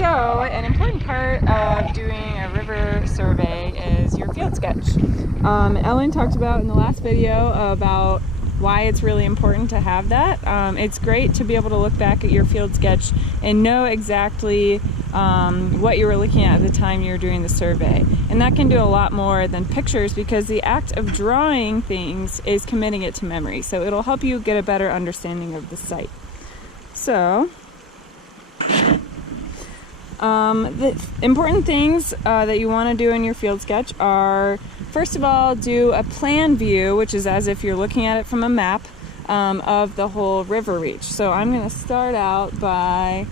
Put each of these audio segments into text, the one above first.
So, an important part of doing a river survey is your field sketch. Ellen talked about in the last video about why it's really important to have that. It's great to be able to look back at your field sketch and know exactly what you were looking at the time you were doing the survey. And that can do a lot more than pictures, because the act of drawing things is committing it to memory. So it'll help you get a better understanding of the site. So, the important things that you want to do in your field sketch are, first of all, do a plan view, which is as if you're looking at it from a map of the whole river reach. So I'm going to start out by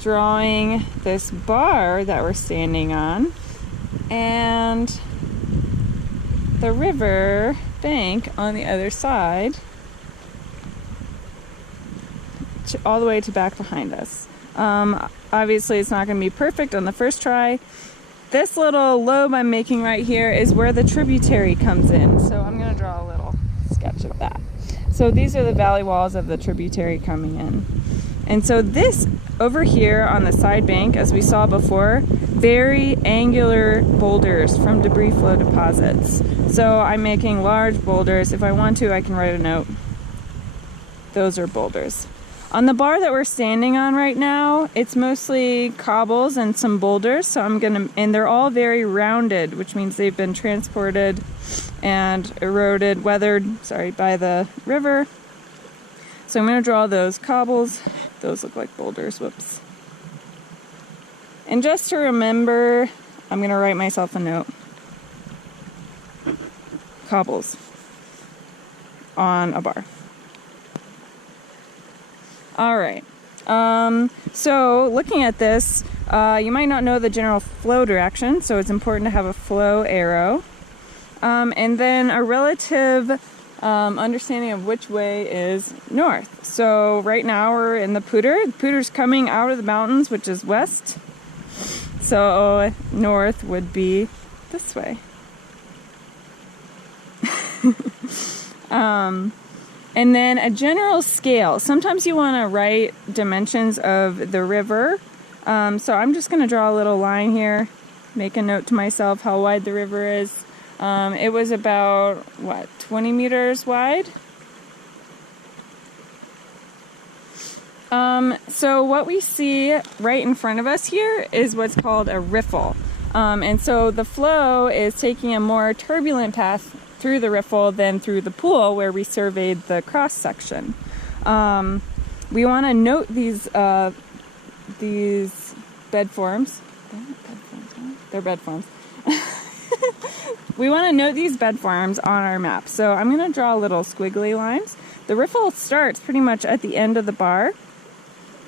drawing this bar that we're standing on and the river bank on the other side, all the way to back behind us. Obviously it's not going to be perfect on the first try. This little lobe I'm making right here is where the tributary comes in, so I'm going to draw a little sketch of that. So these are the valley walls of the tributary coming in. And so this over here on the side bank, as we saw before, very angular boulders from debris flow deposits. So I'm making large boulders. If I want to, I can write a note. Those are boulders. On the bar that we're standing on right now, it's mostly cobbles and some boulders, so and they're all very rounded, which means they've been transported and eroded, weathered, by the river. So I'm going to draw those cobbles. Those look like boulders, whoops. And just to remember, I'm going to write myself a note. Cobbles on a bar. All right, so looking at this, you might not know the general flow direction, so it's important to have a flow arrow. And then a relative understanding of which way is north. So right now we're in the Pooter. The Pooter's coming out of the mountains, which is west. So north would be this way. And then a general scale. Sometimes you want to write dimensions of the river. So I'm just going to draw a little line here, make a note to myself how wide the river is. It was about, 20 meters wide? So what we see right in front of us here is what's called a riffle. And so the flow is taking a more turbulent path through the riffle than through the pool where we surveyed the cross section. We want to note these bed forms. They're bed forms. We want to note these bed forms on our map. So I'm going to draw little squiggly lines. The riffle starts pretty much at the end of the bar.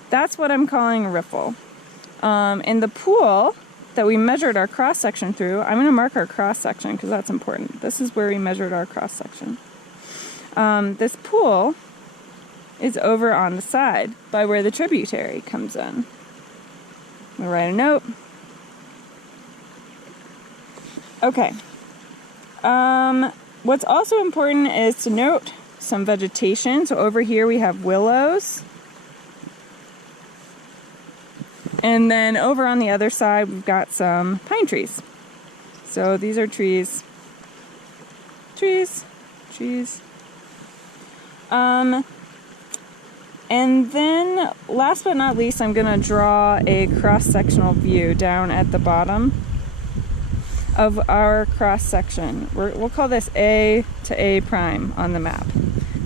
That's what I'm calling a riffle. In the pool that we measured our cross-section through, I'm going to mark our cross-section because that's important. This is where we measured our cross-section. This pool is over on the side by where the tributary comes in. I'm going to write a note. Okay. What's also important is to note some vegetation. So over here we have willows. And then over on the other side, we've got some pine trees. So these are trees. Trees. And then, last but not least, I'm going to draw a cross-sectional view down at the bottom of our cross-section. We'll call this A to A prime on the map.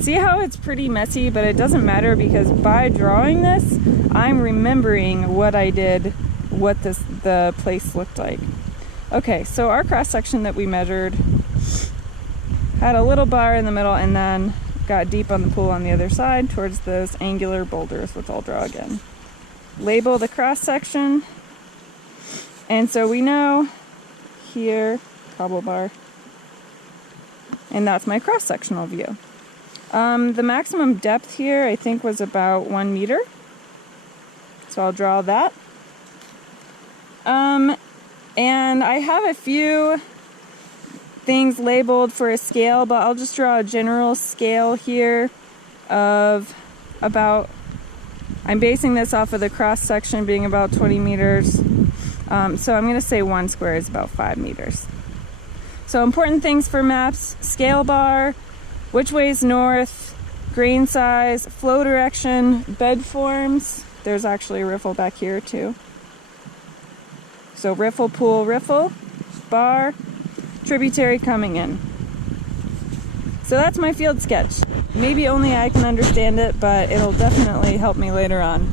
See how it's pretty messy, but it doesn't matter because by drawing this, I'm remembering what I did, what the place looked like. Okay, so our cross-section that we measured had a little bar in the middle and then got deep on the pool on the other side towards those angular boulders, which I'll draw again. Label the cross-section, and so we know here, cobble bar, and that's my cross-sectional view. The maximum depth here, I think, was about 1 meter. So I'll draw that. And I have a few things labeled for a scale, but I'll just draw a general scale here of about I'm basing this off of the cross section being about 20 meters. So I'm going to say 1 square is about 5 meters. So important things for maps: scale bar, which way is north, grain size, flow direction, bed forms. There's actually a riffle back here too. So riffle, pool, riffle, bar, tributary coming in. So that's my field sketch. Maybe only I can understand it, but it'll definitely help me later on.